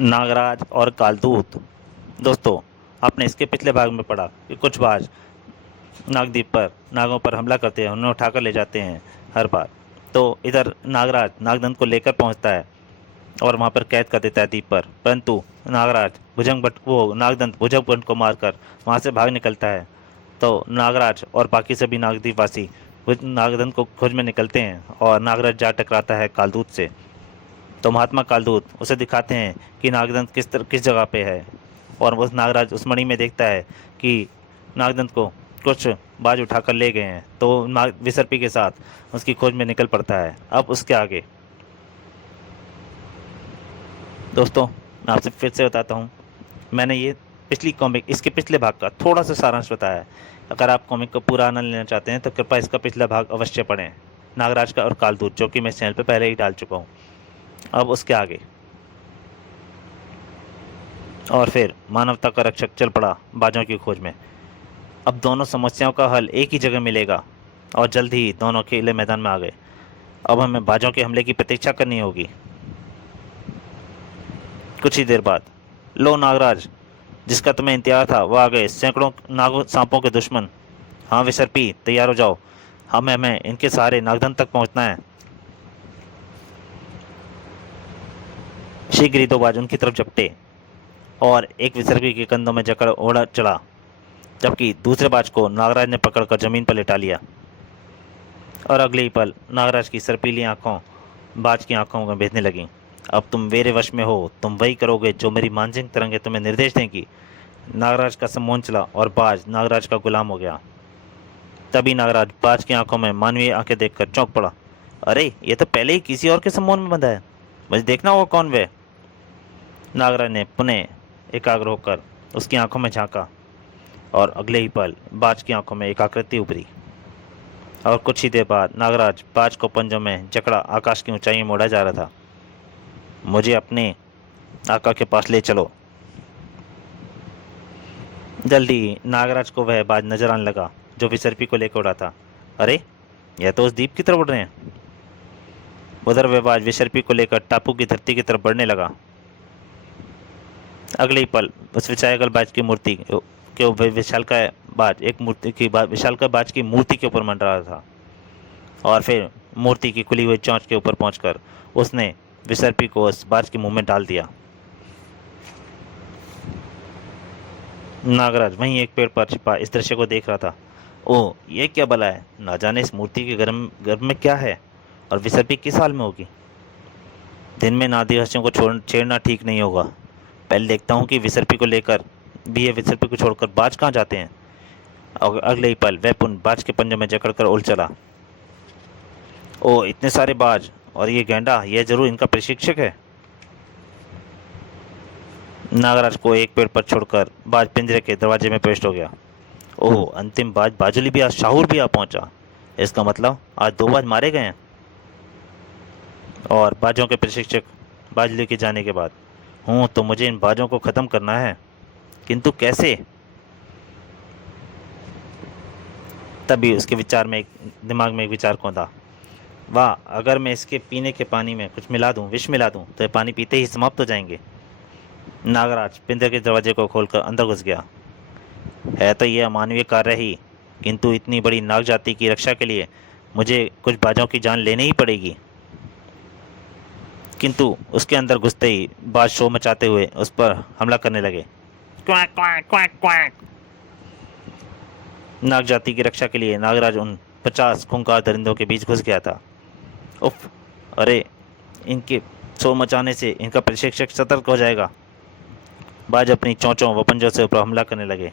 नागराज और कालदूत। दोस्तों, आपने इसके पिछले भाग में पढ़ा कि कुछ बाज नागद्वीप पर नागों पर हमला करते हैं, उन्हें उठाकर ले जाते हैं हर बार। तो इधर नागराज नागदंत को लेकर पहुंचता है और वहां पर कैद कर देता है द्वीप पर, परंतु नागराज भुजंग भट्ट वो नागदंत भुजंग भट्ट को मारकर वहां से भाग निकलता है। तो नागराज और बाकी सभी नागद्वीपवासी नागदंत को खोज में निकलते हैं और नागराज जा टकराता है कालदूत से। तो महात्मा कालदूत उसे दिखाते हैं कि नागदंत किस जगह पे है, और उस नागराज उस मणि में देखता है कि नागदंत को कुछ बाज उठाकर ले गए हैं। तो नाग विसर्पी के साथ उसकी खोज में निकल पड़ता है। अब उसके आगे दोस्तों, मैं आपसे फिर से बताता हूँ, मैंने ये पिछली कॉमिक इसके पिछले भाग का थोड़ा सा सारांश बताया है। अगर आप कॉमिक का पूरा आनंद लेना चाहते हैं तो कृपया इसका पिछला भाग अवश्य पढ़ें, नागराज का और कालदूत, जो कि मैं इस चैनल पर पहले ही डाल चुका हूँ। अब उसके आगे और फिर मानवता का रक्षक चल पड़ा बाजों की खोज में। अब दोनों समस्याओं का हल एक ही जगह मिलेगा और जल्द ही दोनों अकेले मैदान में आ गए। अब हमें बाजों के हमले की प्रतीक्षा करनी होगी। कुछ ही देर बाद, लो नागराज, जिसका तुम्हें इंतजार था वह आ गए, सैकड़ों नागों सांपों के दुश्मन। हाँ विसर्पी, तैयार हो जाओ, हमें इनके सहारे नागधन तक पहुंचना है। शीघ्र ही दो बाज उनकी तरफ झपटे और एक विसर्पी के कंधों में जकड़ ओढ़ा चढ़ा, जबकि दूसरे बाज को नागराज ने पकड़कर जमीन पर लेटा लिया। और अगले ही पल नागराज की सर्पीली आंखों बाज की आंखों में भेजने लगीं। अब तुम मेरे वश में हो, तुम वही करोगे जो मेरी मानसिक तरंगें तुम्हें निर्देश देंगी। नागराज का सम्मोहन चला और बाज नागराज का गुलाम हो गया। तभी नागराज बाज की आंखों में मानवीय आंखें देखकर चौंक पड़ा। अरे, ये तो पहले ही किसी और के सम्मोहन में बंधा है, मुझे देखना होगा कौन वे। नागराज ने पुनः एकाग्र होकर उसकी आंखों में झांका और अगले ही पल बाज की आंखों में एक आकृति उभरी। और कुछ ही देर बाद नागराज बाज को पंजों में जकड़ा आकाश की ऊंचाई में उड़ा जा रहा था। मुझे अपने आका के पास ले चलो। जल्दी ही नागराज को वह बाज नजर आने लगा जो विसर्पी को लेकर उड़ा था। अरे, यह तो उस द्वीप की तरफ उड़ रहे हैं। उधर वह बाज विसर्पी को लेकर टापू की धरती की तरफ बढ़ने लगा। अगले ही पल उस विशालकाय बाज की मूर्ति के विशालकाय बाज एक मूर्ति की विशालकाय बाज की मूर्ति के ऊपर मंडरा रहा था। और फिर मूर्ति की खुली हुई चोंच के ऊपर पहुंचकर उसने विसर्पी को उस बाज के मुंह में डाल दिया। नागराज वहीं एक पेड़ पर छिपा इस दृश्य को देख रहा था। ओह, यह क्या भला है, ना जाने इस मूर्ति के गर्भ में क्या है, और विसर्पी किस हाल में होगी। दिन में आदिवासियों को छेड़ना ठीक नहीं होगा। पहले देखता हूँ कि विसर्पी को लेकर भी ये विसर्पी को छोड़कर बाज कहाँ जाते हैं। और अगले ही पल वह पुनः बाज के पंजों में जकड़कर उड़ चला। ओ, इतने सारे बाज, और ये गैंडा, यह जरूर इनका प्रशिक्षक है। नागराज को एक पेड़ पर छोड़कर बाज पिंजरे के दरवाजे में प्रविष्ट हो गया। ओह, अंतिम बाज बाजुली भी शाहूर भी आ पहुंचा। इसका मतलब आज दो बाज मारे गए हैं। और बाजों के प्रशिक्षक बाजुली के जाने के बाद हूँ तो मुझे इन बाजों को ख़त्म करना है, किंतु कैसे। तभी उसके दिमाग में एक विचार कौंधा। वाह, अगर मैं इसके पीने के पानी में कुछ मिला दूं, विष मिला दूं, तो ये पानी पीते ही समाप्त हो जाएंगे। नागराज पिंजरे के दरवाजे को खोलकर अंदर घुस गया। है तो यह अमानवीय कार्य ही, किंतु इतनी बड़ी नाग जाति की रक्षा के लिए मुझे कुछ बाजों की जान लेनी ही पड़ेगी। किंतु उसके अंदर घुसते ही बाज शोर मचाते हुए उस पर हमला करने लगे। Quack quack quack quack. नाग जाति की रक्षा के लिए नागराज उन 50 खूंखार दरिंदों के बीच घुस गया था। उफ, अरे, इनके शोर मचाने से इनका प्रशिक्षक सतर्क हो जाएगा। बाज अपनी चोंचों व पंजों से ऊपर हमला करने लगे।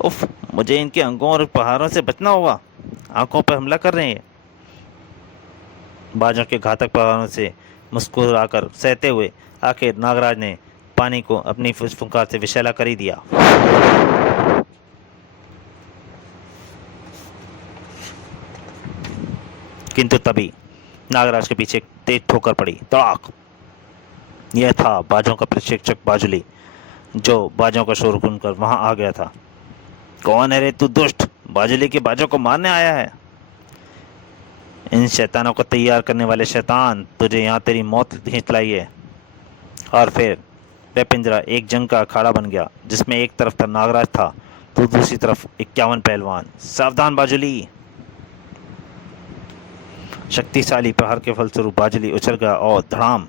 उफ, मुझे इनके अंगों और पहाड़ों से बचना होगा, आंखों पर हमला कर रहे हैं। बाजों के घातक प्रहारों से मुस्कुराकर सहते हुए आखिर नागराज ने पानी को अपनी फुंकार से विषैला कर ही दिया। किंतु तभी नागराज के पीछे एक तेज ठोकर पड़ी। तड़ाक। यह था बाजों का प्रशिक्षक बाजुली, जो बाजों का शोर सुनकर वहां आ गया था। कौन है रे तू दुष्ट, बाजुली के बाजों को मारने आया है। इन शैतानों को तैयार करने वाले शैतान, तुझे यहाँ तेरी मौत खींच लाई है। और फिर वह पिंजरा एक जंग का अखाड़ा बन गया, जिसमें एक तरफ था नागराज था तो दूसरी तरफ 51 पहलवान। सावधान बाजुली! शक्तिशाली प्रहार के फलस्वरूप बाजुली उछल गया और धड़ाम,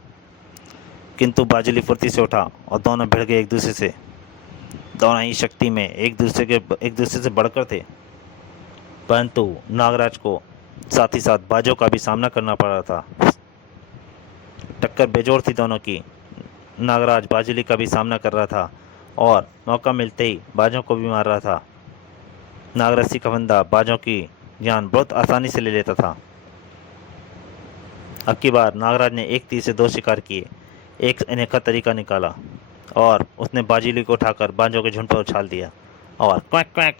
किंतु बाजुली फुर्ती से उठा और दोनों भिड़ गए एक दूसरे से। दोनों ही शक्ति में एक दूसरे से बढ़कर थे, परंतु नागराज को साथ ही साथ बाजों का भी सामना करना पड़ रहा था। टक्कर बेजोड़ थी दोनों की। नागराज बाजुली का भी सामना कर रहा था और मौका मिलते ही बाजों को भी मार रहा था। नागराज का फंदा बाजों की जान बहुत आसानी से ले लेता था। अब की बार नागराज ने एक तीर से दो शिकार किए। एक अनोखा तरीका निकाला और उसने बाजुली को उठाकर बाजों के झुंड पर उछाल दिया और क्वैक क्वैक,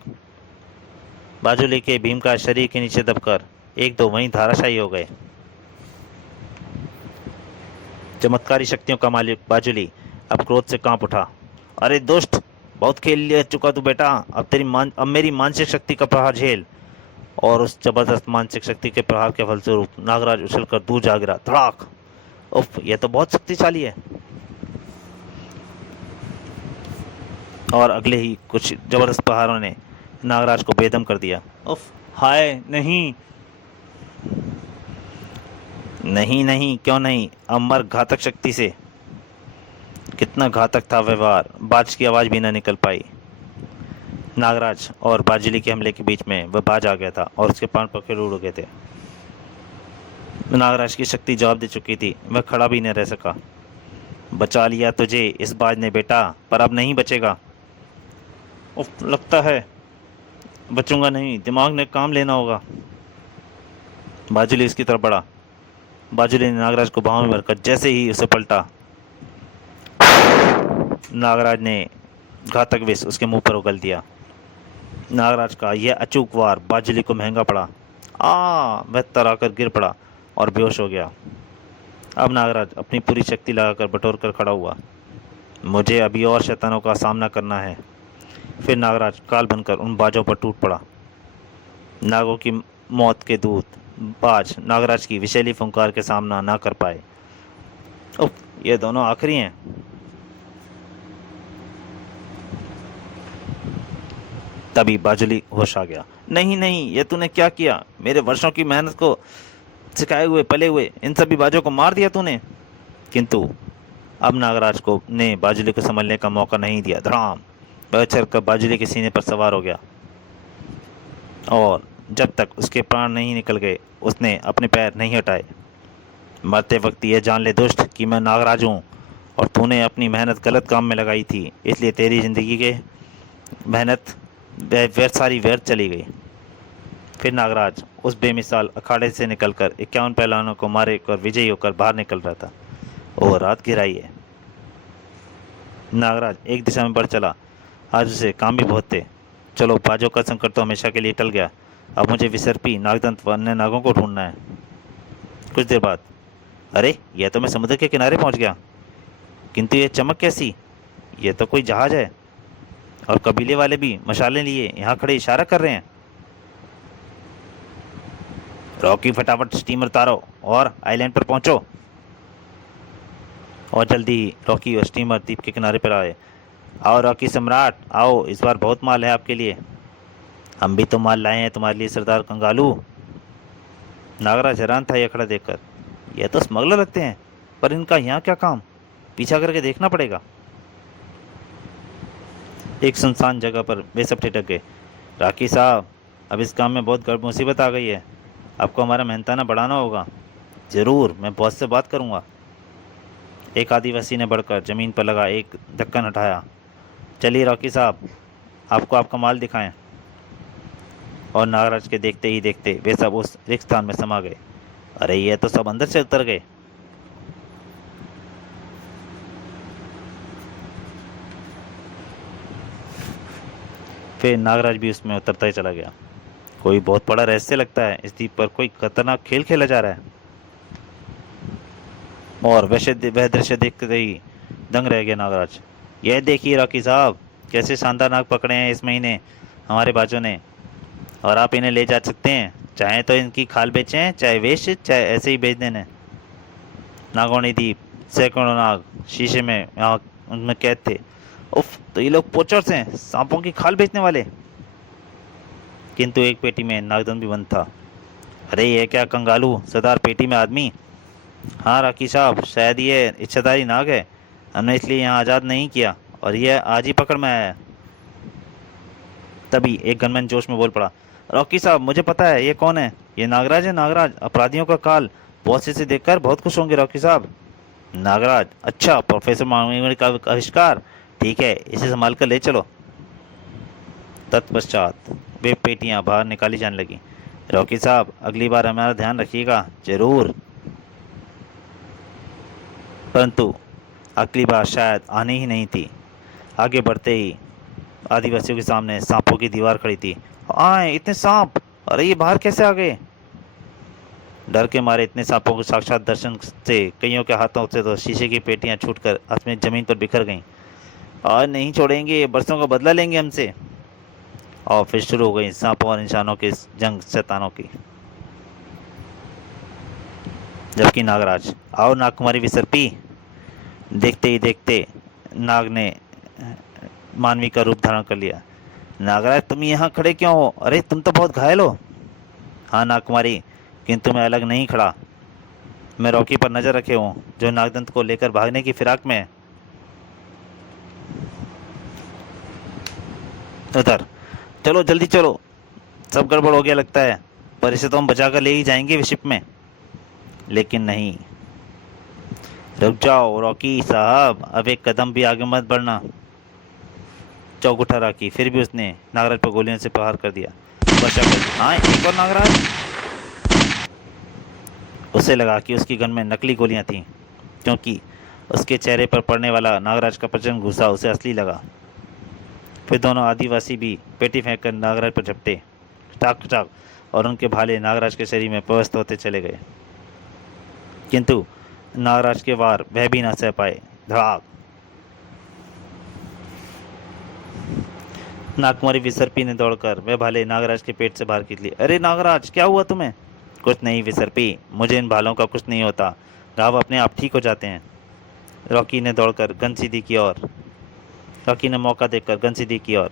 बाजुली के भीम का शरीर के नीचे दबकर एक दो वहीं धाराशायी हो गए। चमत्कारी शक्तियों का मालिक बाजुली अब क्रोध से कांप उठा। अरे दुष्ट, बहुत खेल लिया चुका तू बेटा, अब मेरी मानसिक शक्ति का प्रहार झेल। और उस जबरदस्त मानसिक शक्ति के प्रहार के फलस्वरूप नागराज उछलकर दूर जा गिरा। धड़ाक! उफ, यह तो बहुत शक्तिशाली है। और अगले ही कुछ जबरदस्त प्रहारों ने नागराज को बेदम कर दिया। उफ, हाय नहीं! नहीं नहीं, क्यों नहीं, अमर घातक शक्ति से। कितना घातक था व्यवहार! बाज की आवाज़ भी न निकल पाई। नागराज और बाजुली के हमले के बीच में वह बाज आ गया था और उसके पांव पखेरु उड़ गए थे। नागराज की शक्ति जवाब दे चुकी थी, वह खड़ा भी न रह सका। बचा लिया तुझे इस बाज ने बेटा, पर अब नहीं बचेगा। उफ, लगता है बचूंगा नहीं, दिमाग ने काम लेना होगा। बाजुली इसकी तरफ बढ़ा। बाजुली ने नागराज को बाहों में भरकर जैसे ही उसे पलटा, नागराज ने घातक विष उसके मुंह पर उगल दिया। नागराज का यह अचूक वार बाजुली को महंगा पड़ा। वह तराकर गिर पड़ा और बेहोश हो गया। अब नागराज अपनी पूरी शक्ति लगाकर बटोर कर खड़ा हुआ। मुझे अभी और शैतानों का सामना करना है। फिर नागराज काल बनकर उन बाजों पर टूट पड़ा। नागों की मौत के दूत बाज नागराज की विषैली फुंकार के सामना ना कर पाए। उफ, ये दोनों आखिरी हैं। तभी बाजुली होश आ गया। नहीं नहीं, ये तूने क्या किया? मेरे वर्षों की मेहनत को सिखाए हुए पले हुए इन सभी बाजों को मार दिया तूने। किंतु अब नागराज को ने बाजुली को संभलने का मौका नहीं दिया। धड़ाम! वह चढ़कर बाजुली के सीने पर सवार हो गया और जब तक उसके प्राण नहीं निकल गए उसने अपने पैर नहीं हटाए। मरते वक्त यह जान ले दुष्ट कि मैं नागराज हूँ और तूने अपनी मेहनत गलत काम में लगाई थी, इसलिए तेरी जिंदगी के मेहनत सारी व्यर्थ चली गई। फिर नागराज उस बेमिसाल अखाड़े से निकलकर 51 पहलवानों को मारे कर विजयी होकर बाहर निकल रहा था। और रात गिराई है। नागराज एक दिशा में बढ़ चला। आज उसे काम भी बहुत थे। चलो, बाजों का संकट तो हमेशा के लिए टल गया। अब मुझे विसर्पी, नागदंत व अन्य नागों को ढूंढना है। कुछ देर बाद, अरे यह तो मैं समुद्र के किनारे पहुंच गया, किंतु यह चमक कैसी? यह तो कोई जहाज है और कबीले वाले भी मशालें लिए यहाँ खड़े इशारा कर रहे हैं। रॉकी, फटाफट स्टीमर उतारो और आइलैंड पर पहुंचो। और जल्दी ही रॉकी और स्टीमर द्वीप के किनारे पर आए। आओ रॉकी सम्राट, आओ, इस बार बहुत माल है आपके लिए। हम भी तो माल लाए हैं तुम्हारे लिए सरदार कंगालू। नागराज हैरान था यह खड़ा देखकर। यह तो स्मगलर लगते हैं, पर इनका यहाँ क्या काम? पीछा करके देखना पड़ेगा। एक सुनसान जगह पर वे सब ठिठक गए। राकी साहब, अब इस काम में बहुत गड़ मुसीबत आ गई है, आपको हमारा मेहनताना बढ़ाना होगा। ज़रूर, मैं बॉस से बात करूँगा। एक आदिवासी ने बढ़कर ज़मीन पर लगा एक ढक्कन हटाया। चलिए रॉकी साहब, आपको आपका माल दिखाएं। और नागराज के देखते ही देखते वे सब उस रिक्त स्थान में समा गए। अरे ये तो सब अंदर से उतर गए। फिर नागराज भी उसमें उतरता ही चला गया। कोई बहुत बड़ा रहस्य लगता है, इस द्वीप पर कोई खतरनाक खेल खेला जा रहा है। और वह दृश्य देखते ही दंग रह गया नागराज। यह देखिए रॉकी साहब, कैसे शानदार नाग पकड़े हैं इस महीने हमारे बाजों ने, और आप इन्हें ले जा सकते हैं। चाहे तो इनकी खाल बेचें, चाहे वेश, चाहे ऐसे ही बेच देने। नागों ने द्वीप सैकड़ों नाग शीशे में यहाँ उनमें कैद थे। उफ, तो ये लोग पोचर्स हैं, सांपों की खाल बेचने वाले। किंतु एक पेटी में नागदंत भी बंद था। अरे ये क्या कंगालू, सरदार पेटी में आदमी। हाँ राकी साहब, शायद ये इच्छाधारी नाग है, हमने इसलिए यहाँ आज़ाद नहीं किया और ये आज ही पकड़ में आया है। तभी एक गनमैन जोश में बोल पड़ा, रॉकी साहब मुझे पता है ये कौन है, ये नागराज है, नागराज, अपराधियों का काल। बॉस इसे देखकर बहुत खुश होंगे रॉकी साहब। नागराज, अच्छा, प्रोफेसर मांगनी का आविष्कार, ठीक है, इसे संभाल कर ले चलो। तत्पश्चात वे पेटियां बाहर निकाली जाने लगी। रॉकी साहब अगली बार हमारा ध्यान रखिएगा, जरूर। परंतु अगली बार शायद आनी ही नहीं थी। आगे बढ़ते ही आदिवासियों के सामने सांपों की दीवार खड़ी थी। आए इतने सांप, अरे ये बाहर कैसे आ गए। डर के मारे इतने सांपों को साक्षात दर्शन से कईयों के हाथों से तो शीशे की पेटियां छूटकर असमय जमीन पर बिखर गईं। आज नहीं छोड़ेंगे, बरसों का बदला लेंगे हमसे। और फिर शुरू हो गई सांपों और इंसानों की जंग, शैतानों की। जबकि नागराज, आओ नागकुमारी विसर्पी। देखते ही देखते नाग ने मानवी का रूप धारण कर लिया। नागराज तुम यहाँ खड़े क्यों हो, अरे तुम तो बहुत घायल हो। हाँ नागकुमारी, किंतु मैं अलग नहीं खड़ा, मैं रॉकी पर नजर रखे हूँ जो नागदंत को लेकर भागने की फिराक में है। उधर चलो, जल्दी चलो, सब गड़बड़ हो गया लगता है, पर इसे तो हम बचा कर ले ही जाएंगे शिप में। लेकिन नहीं, रुक जाओ रॉकी साहब, अब एक कदम भी आगे मत बढ़ना। चौक उठा रॉकी, फिर भी उसने नागराज पर गोलियों से प्रहार कर दिया। बचा कर, हाँ एक और नागराज। उसे लगा कि उसकी गन में नकली गोलियां थीं, क्योंकि उसके चेहरे पर पड़ने वाला नागराज का प्रचंड गुस्सा उसे असली लगा। फिर दोनों आदिवासी भी पेटी फेंक कर नागराज पर झपटे, टाक टाक, और उनके भाले नागराज के शरीर में प्रविष्ट होते चले गए। किंतु नागराज के वार वह भी न सह पाए। धड़ाक, नागकुमारी विसर्पी ने दौड़कर वह भाले नागराज के पेट से बाहर खींच लिए। अरे नागराज, क्या हुआ तुम्हें। कुछ नहीं विसर्पी, मुझे इन भालों का कुछ नहीं होता, घाव अपने आप ठीक हो जाते हैं। रॉकी ने दौड़कर गन सीधी की और रॉकी ने मौका देखकर गन सीधी की और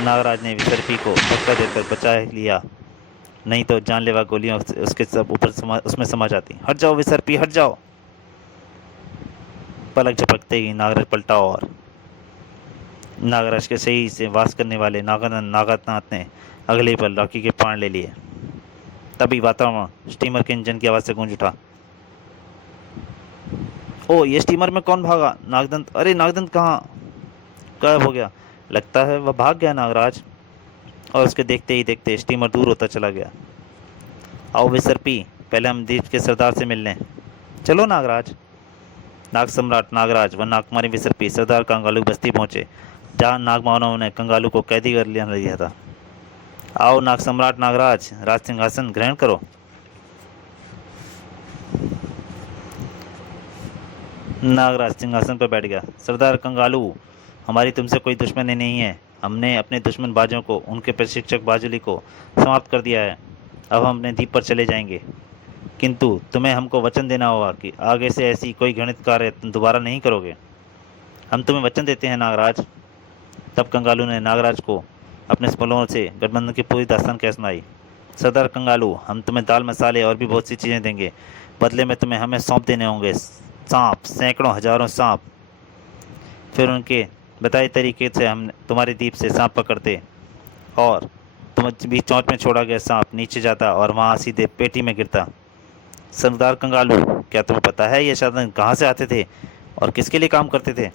नागराज ने विसर्पी को धक्का देकर बचा लिया, नहीं तो जानलेवा गोलियां उसके सब ऊपर उसमें समा जाती। हट जाओ विसर्पी, हट जाओ। पलक झपकते ही नागराज पलटा और नागराज के सही से वास करने वाले नागनाथ ने अगले पल रॉकी के प्राण ले लिए। तभी वातावरण स्टीमर के इंजन की आवाज से गूंज उठा। ओ, ये स्टीमर में कौन भागा। नागदंत, अरे नागदंत कहाँ गायब हो गया, लगता है वह भाग गया नागराज। और उसके देखते ही देखते स्टीमर दूर होता चला गया। आओ विसर्पी, पहले हम द्वीप के सरदार से मिल लें। चलो नागराज। नाग सम्राट नागराज व नागकुमारी विसर्पी सरदार कंगालू बस्ती पहुंचे, जहां नागमानव ने कंगालू को कैदी कर लिया था। आओ नाग सम्राट नागराज, राज सिंहासन ग्रहण करो। नागराज सिंहासन पर बैठ गया। सरदार कंगालू, हमारी तुमसे कोई दुश्मनी नहीं है, हमने अपने दुश्मन बाजों को, उनके प्रशिक्षक बाजुली को समाप्त कर दिया है। अब हम अपने द्वीप पर चले जाएंगे, किंतु तुम्हें हमको वचन देना होगा कि आगे से ऐसी कोई घृणित कार्य तुम दोबारा नहीं करोगे। हम तुम्हें वचन देते हैं नागराज। तब कंगालू ने नागराज को अपने स्मलों से गठबंधन की पूरी दास्तान कह सुनाई। सरदार कंगालू, हम तुम्हें दाल मसाले और भी बहुत सी चीज़ें देंगे, बदले में तुम्हें हमें सौंप देने होंगे सांप, सैकड़ों हजारों सांप। फिर उनके बताए तरीके से हम तुम्हारे द्वीप से सांप पकड़ते और तुम भी चौंच में छोड़ा गया सांप नीचे जाता और वहाँ सीधे पेटी में गिरता। सरदार कंगालू, क्या तुम्हें पता है ये साधन कहाँ से आते थे और किसके लिए काम करते थे।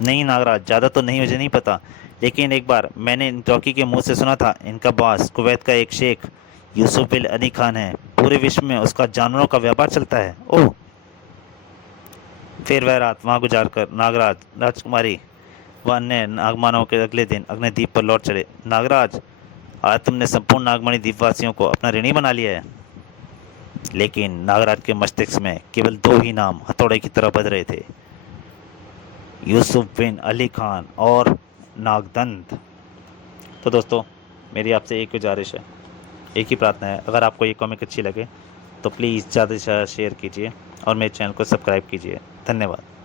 नहीं नागराज, ज़्यादा तो नहीं, मुझे नहीं पता, लेकिन एक बार मैंने रॉकी के मुंह से सुना था, इनका बॉस कुवैत का एक शेख यूसुफ बिन अली खान है, पूरे विश्व में उसका जानवरों का व्यापार चलता है। ओह। फिर वह रात वहाँ गुजार कर नागराज, राजकुमारी व अन्य नागमानवों के अगले दिन अग्निद्वीप पर लौट चले। नागराज, आज तुमने संपूर्ण नागमणि द्वीपवासियों को अपना ऋणी बना लिया है। लेकिन नागराज के मस्तिष्क में केवल दो ही नाम हथौड़े की तरह बज रहे थे, यूसुफ बिन अली खान और नागदंत। तो दोस्तों, मेरी आपसे एक गुजारिश है, एक ही प्रार्थना है, अगर आपको ये कॉमिक अच्छी लगे तो प्लीज़ ज़्यादा से ज़्यादा शेयर कीजिए और मेरे चैनल को सब्सक्राइब कीजिए। धन्यवाद।